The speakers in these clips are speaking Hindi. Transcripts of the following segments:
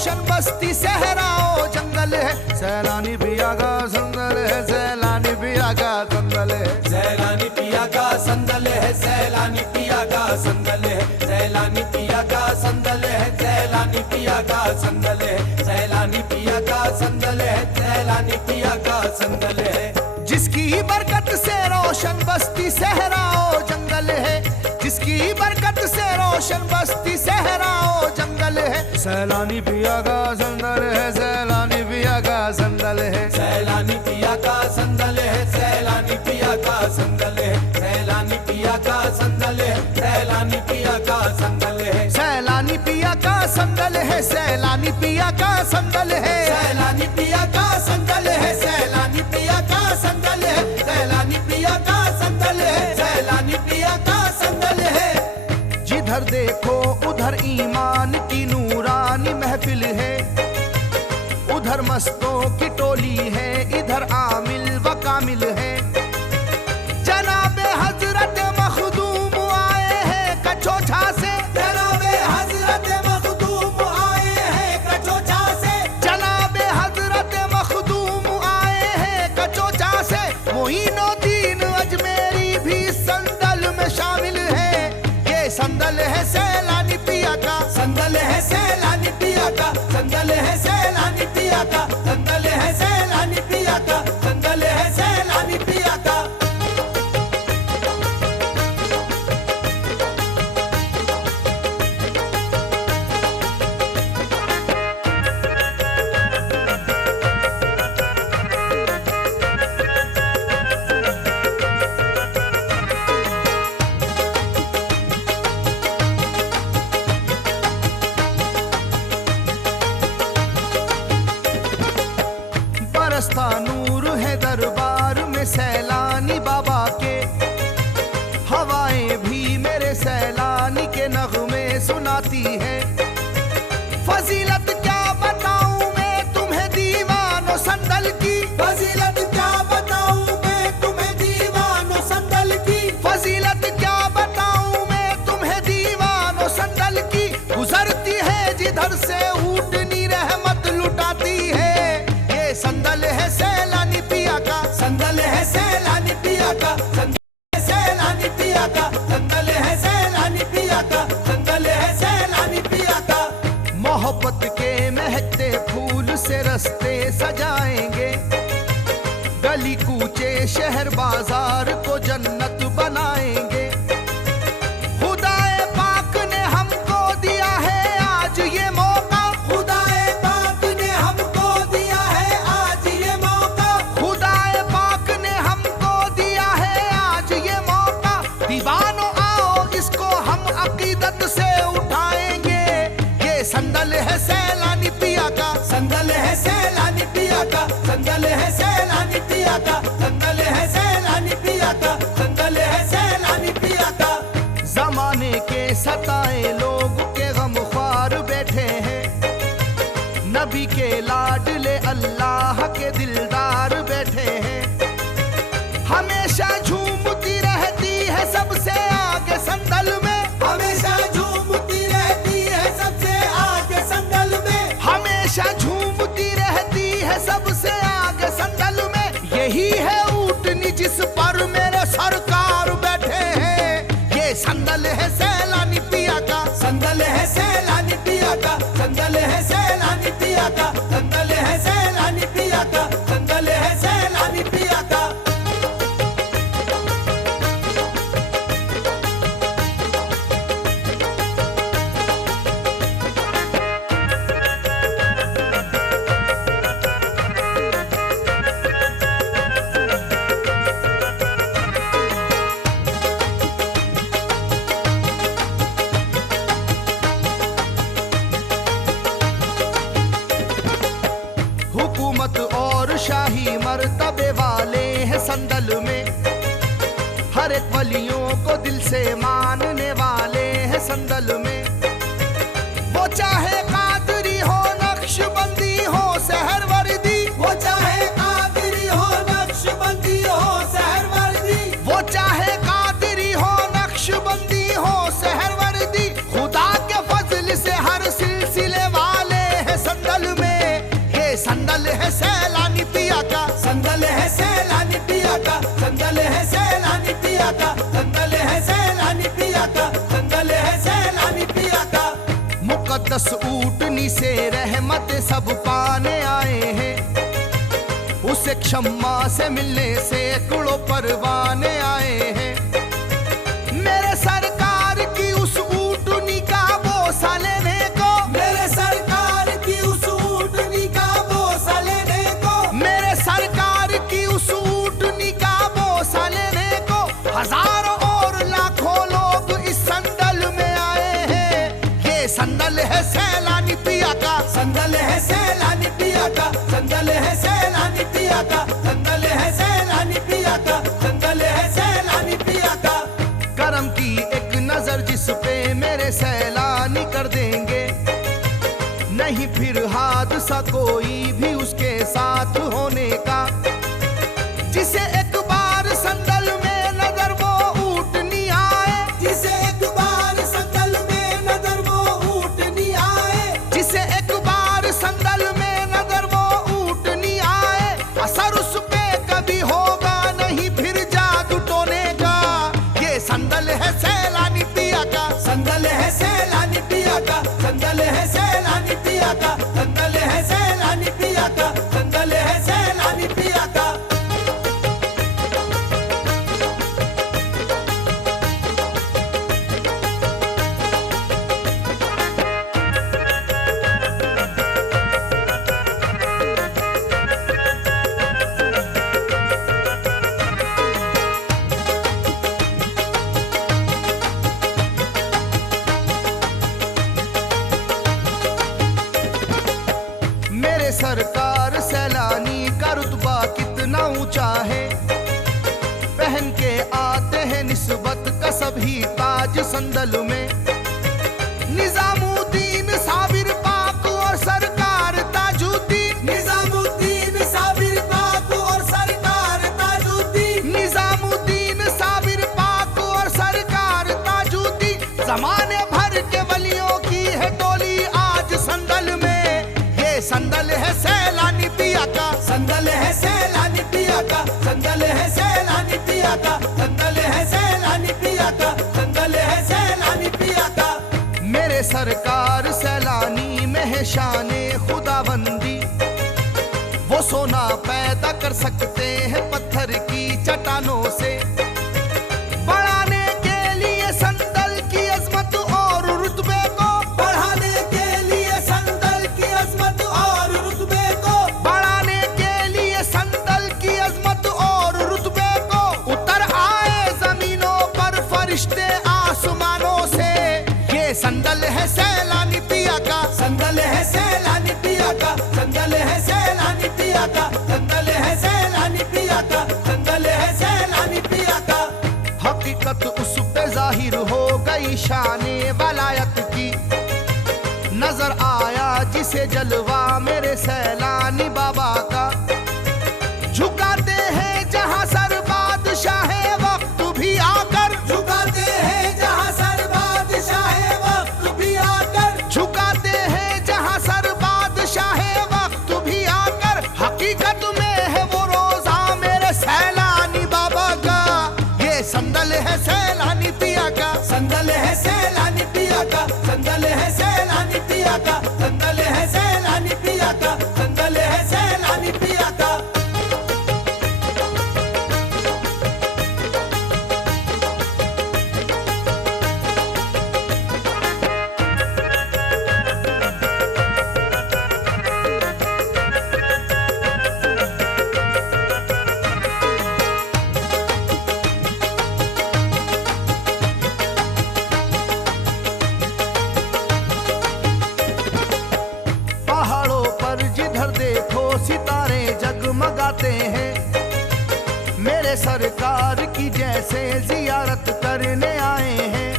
रोशन बस्ती सहराओ जंगल है, सैलानी पिया का संदल है, सैलानी पिया का संदल है, सैलानी पिया का संदल है, सैलानी पिया का संदल है, सैलानी पिया का संदल है, सैलानी पिया का संदल है, सैलानी पिया का संदल है, सैलानी पिया का संदल है। जिसकी बरकत से रोशन बस्ती सहराओ जंगल है, जिसकी बरकत से रोशन बस्ती सहराओ जंगल है, सैलानी पिया का संदल है, सैलानी पिया का संदल है, सैलानी पिया का संदल है, सैलानी पिया का संदल है, सैलानी पिया का संदल है, सैलानी पिया का संदल है, सैलानी पिया का संदल है, सैलानी पिया का संदल है, सैलानी पिया का संदल है, सैलानी पिया का संदल है, सैलानी पिया का संदल है, सैलानी पिया का संदल है। जिधर देखो उधर ईमान की नूरानी महफिल है, उधर मस्तों की टोली है, इधर आमिल व कामिल है। जनाबे हजरत मखदूम आए हैं कचौछा से, जनाबे हजरत मखदूम आए हैं कचौछा से, जनाबे हजरत मखदूम आए हैं कचौछा से। मोइनुद्दीन अजमेरी भी संदल में शामिल है, ये संदल है सैलानी पिया का, संदल है सैलानी पिया का, संदल है सैलानी पिया का, संदल है सैलानी पिया का, संदल है सैलानी पिया का। बरसता नूर है दरबार में सैलानी बाबा के, हवाएं भी मेरे सैलानी के नगमे सुनाती है। फजीलत क्या बताऊं मैं तुम्हें दीवानो संदल की, फजीलत क्या बताऊं मैं तुम्हें दीवानो संदल की, फजीलत क्या बताऊं मैं तुम्हें दीवानो संदल की। गुजरती है जिधर से ऊँटनी रहमत लुटाती है, ये संदल है सैलानी पिया का, संदल है सैलानी पिया का, संदल है सैलानी पिया का, संदल है सैलानी पिया का, संदल है सैलानी पिया का। मोहब्बत के महकते फूल से रस्ते सजाएंगे, गली कूचे शहर बाजार को जन्नत बनाएंगे। खुदाए पाक ने हमको दिया है आज ये मौका, खुदाए पाक ने हमको दिया है आज ये मौका, खुदाए पाक ने हमको दिया है आज ये मौका। दीवानो आओ इसको हम अकीदत से उठाएंगे, ये संदल है सैलानी पिया का, संदल है सैलानी पिया का, संदल है सैलानी पिया का, संदल है सैलानी पिया का, संदल है सैलानी पिया का। जमाने के सताए लोग के गम ख्वार बैठे हैं, नबी के लाडले अल्लाह के दिलदार बैठे हैं। हमेशा झूमती रहती है सबसे आगे संदल में, हमेशा झूमती रहती है सबसे आगे संदल में, हमेशा झूमती रहती है सबसे आगे संदल में। यही है ऊँटनी जिस पर मेरे सरकार बैठे हैं, ये संदल है सैलानी पिया का, संदल है सैलानी पिया का, संदल है सैलानी पिया का, संदल है सैलानी पिया का, संदल है सैलानी पिया का। हुकूमत और शाही मर्तबे वाले हैं संदल में, हर एक वलियों को दिल से मानने वाले हैं संदल में। वो चाहे कादरी हो नक्शबंदी हो सहरवर्दी, वो चाहे कादरी हो नक्शबंदी हो सहरवर्दी, वो चाहे कादरी हो नक्शबंदी हो सहरवर्दी। खुदा के फजल से हर सिलसिले वाले हैं पिया का, संदल है सैलानी पिया का, संदल है सैलानी पिया का। मुकद्दस ऊँटनी से रहमत सब पाने आए हैं, उसे क्षमा से मिलने सैकड़ों परवाने आए हैं। मेरे सरकार की उस ऊँटनी का बोसा लेने को, मेरे सरकार की उस ऊँटनी का बोसा लेने को, मेरे सरकार की उस ऊँटनी का बोसा लेने को हजारों और लाखों लोग इस संदल में आए हैं। ये संदल है सैलानी पिया का, संदल है सैलानी पिया का, संदल है सैलानी पिया का, संदल है सैलानी पिया का, संदल है सैलानी पिया का। करम की एक नजर जिस पे मेरे सैलानी कर देंगे, नहीं फिर हादसा कोई भी उसके साथ होने का। जिसे एक बार संदल में नजर वो ऊँटनी आए, जिसे एक बार संदल में नजर वो ऊँटनी आए, जिसे एक बार संदल में नजर वो ऊँटनी आए, असर उस पे कभी होगा नहीं फिर जादू टोने का। ये संदल है सैलानी पिया का, संदल है सैलानी पिया का, संदल है सैलानी पिया का, संदल है सैलानी पिया का, संदल है सैलानी पिया का। मेरे सरकार सैलानी का रुतबा कितना ऊंचा है, पहन के आते हैं निस्बत का सभी ताज संदल में। निजामुद्दीन साबिर पाक और सरकार ताजुद्दीन, निजामुद्दीन साबिर पाक और सरकार ताजुद्दीन, निजामुद्दीन साबिर पाक और सरकार ताजुद्दीन, जमाने भर के वलियों की है टोली आज संदल में। ये संदल है सैलानी पिया का, संदल है सैलानी पिया का, संदल है सैलानी पिया का, संदल है सैलानी पिया का, संदल है सैलानी पिया का। मेरे सरकार सैलानी में है शाने खुदाबंदी, वो सोना पैदा कर सकते हैं पत्थर की चट्टानों से। बढ़ाने के लिए संदल की अजमत और रुतबे को, बढ़ाने के लिए संदल की अजमत और रुतबे को, बढ़ाने के लिए संदल की अजमत और रुतबे को उतर आए जमीनों पर फरिश्ते आसमानों से। ये संदल है सैलानी पिया का, संदल है सैलानी पिया का, संदल है सैलानी पिया का, संदल है सैलानी पिया का, संदल है सैलानी पिया का। हकीकत उस पे जाहिर हो गई शाने वलायत की, नजर आया जिसे जलवा मेरे सैलानी बाबा का। झुकाते हैं जहां सर बादशाह वक्त भी आकर, झुकाते हैं जहां सर बादशाह वक्त भी आकर, झुकाते हैं जहां सर बादशाह वक्त भी आकर। हकीकत में है वो रोजा मेरे सैलानी बाबा का। ये संदल है सैलानी पिया का, संदल है सैलानी पिया का, संदल है सैलानी पिया का, संदल है सैलानी पिया का, संदल है सैलानी पिया का। पहाड़ों पर जिधर देखो सितारे जगमगाते हैं, मेरे सरकार की जैसे जियारत करने आए हैं।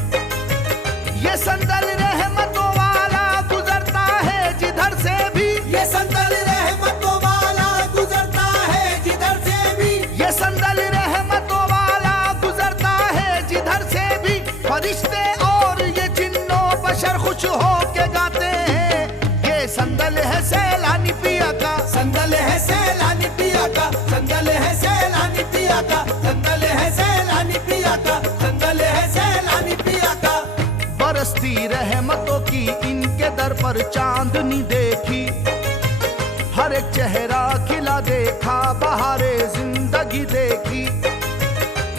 ये संदल रहमतों वाला गुजरता है जिधर से भी, ये संदल रहमतों वाला गुजरता है जिधर से भी, ये संदल रहमतों वाला गुजरता है जिधर से भी। फरिश्ते और ये जिन्नो बशर खुश हो के गाते हैं। ये संदल है सैलानी पिया का, संदल है सैलानी पिया का, संदल है सैलानी पिया का, संदल है सैलानी पिया का, की रहमतों की इनके दर पर चांदनी देखी, हर एक चेहरा खिला देखा, बहारे जिंदगी देखी।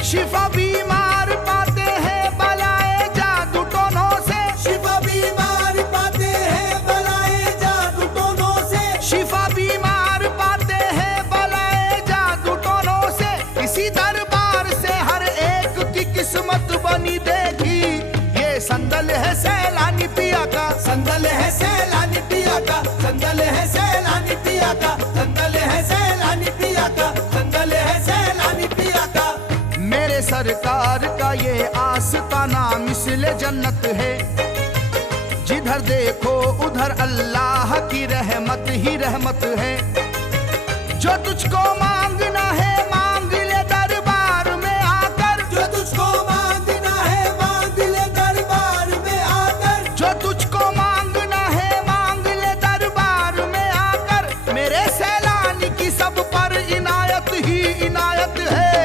शिफा बीमार पाते हैं बलाए जादू टोनों से, शिफा बीमार पाते हैं बलाए जादू टोनों से, शिफा बीमार पाते हैं बलाए जादू टोनों से। इसी दरबार से हर एक की किस्मत बनी देखी। ये संदल है सैलानी पिया का, संदल है सैलानी पिया का, संदल है सैलानी पिया का, संदल है सैलानी पिया का, संदल है सैलानी पिया का। मेरे सरकार का ये आस्ताना मिसले जन्नत है, जिधर देखो उधर अल्लाह की रहमत ही रहमत है। जो तुझको मांगना है मांग ले दरबार में आकर, जो तुझको मांगना है मांग ले दरबार में आकर, जो तुझको मांगना है मांग ले दरबार में आकर। मेरे सैलानी की सब पर इनायत ही इनायत है।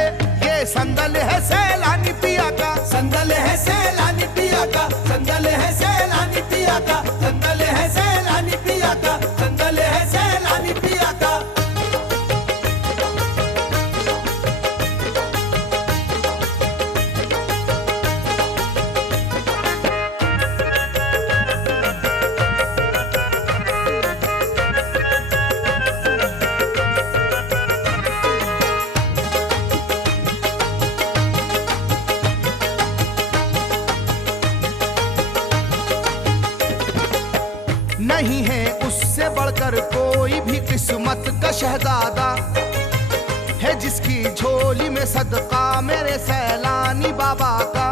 ये संदल है सैलानी पिया का, संदल है सैलानी पिया का, संदल है सैलानी पिया का, संदल है सैलानी पिया का, संदल है सैलानी पिया का। नहीं है उससे बढ़कर कोई भी किस्मत का शहजादा, है जिसकी झोली में सदका मेरे सैलानी बाबा का।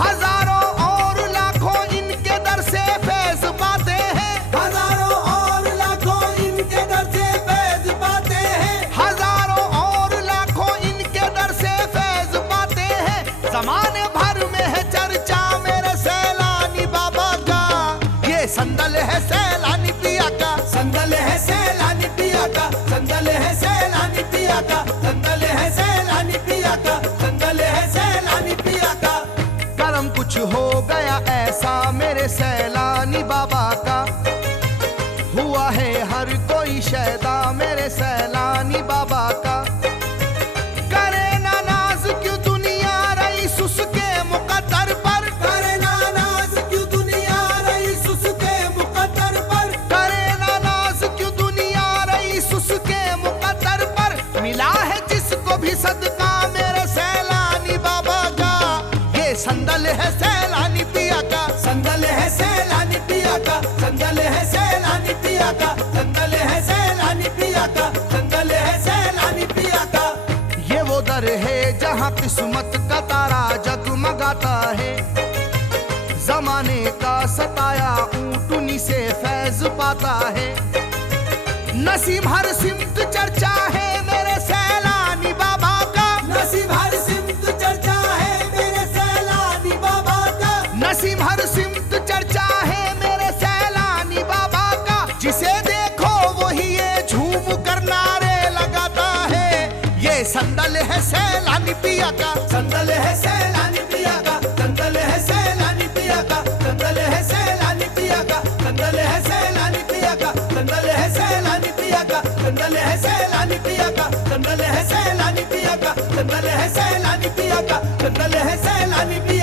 हजारों और लाखों इनके दर से फैज पाते हैं, हजारों और लाखों इनके दर से फैज पाते हैं, हजारों और लाखों इनके दर से फैज पाते हैं। जमाने भर में है चर्चा मेरे सैलानी बाबा का। ये संदल है सैलानी पिया का, संदल है सैलानी पिया का, संदल है सैलानी पिया का, संदल है सैलानी पिया का, संदल है सैलानी पिया का। करम कुछ हो गया ऐसा मेरे सैलानी बाबा का, हुआ है हर कोई शैदा मेरे सैलानी बाबा का। करे ना नाज क्यों दुनिया रईस उसके मुकद्दर पर, करे ना नाज क्यों दुनिया रईस उसके मुकद्दर पर, करे ना नाज क्यों दुनिया रईस उसके मुकद्दर पर। मिला है जिसको भी सदका मेरे सैलानी बाबा का। ये संदल है सैलानी पिया का, संदल है सैलानी पिया का, संदल है सैलानी पिया का, संदल है सैलानी पिया का, संदल है सैलानी पिया का। ये वो दर है जहाँ किस्मत का तारा जगमगाता है। जमाने का सताया ऊँटनी से फैज पाता है। नसीब हर सिमत चर्चा है मेरे सैलानी बाबा का, नसीब हर सिमत चर्चा है मेरे सैलानी बाबा का, नसीब हर सिमत चर्चा है मेरे सैलानी बाबा का। जिसे देखो वही ये झूम कर नारे लगाता है। ये संदल है सैलानी पिया का, संदल है सैलानी पिया का, संदल है सैलानी पिया का, संदल है सैलानी पिया का, संदल है सैलानी पिया का, संदल है सैलानी पिया का, संदल है सैलानी पिया का, संदल है सैलानी पिया का, संदल है सैलानी पिया का, संदल है सैलानी पिया का।